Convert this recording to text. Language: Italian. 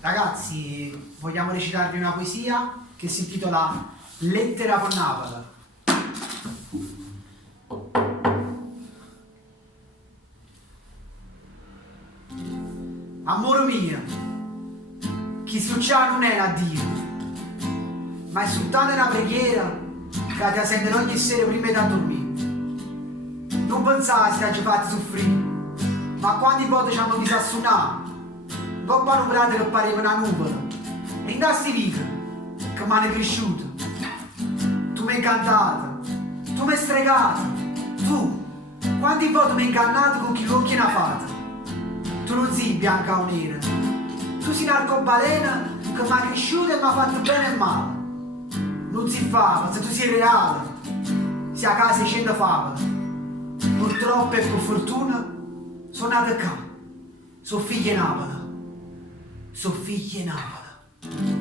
Ragazzi, vogliamo recitarvi una poesia che si intitola Lettera con Napoli. Amore mio, chi succede non è un addio, ma è soltanto una preghiera che ti sente ogni sera prima di dormire. Non pensare che ci fate soffrire, ma quando i poti ci hanno disassunato, dopo hanno prato che pareva una nuvola, rindasti vivo, che mi hanno cresciuto. Tu mi hai incantato, tu mi hai stregato, tu, quanti volte mi hai ingannato con chi l'occhio ne ha fatto. Tu non sei bianca o nera, tu sei un'arcobalena che mi ha cresciuto e mi ha fatto bene e male. Non si fa, se tu sei reale, sei a casa di 100 favole. Purtroppo e per fortuna sono nata qua, sono figlia di Napoli, sono figlia di Napoli.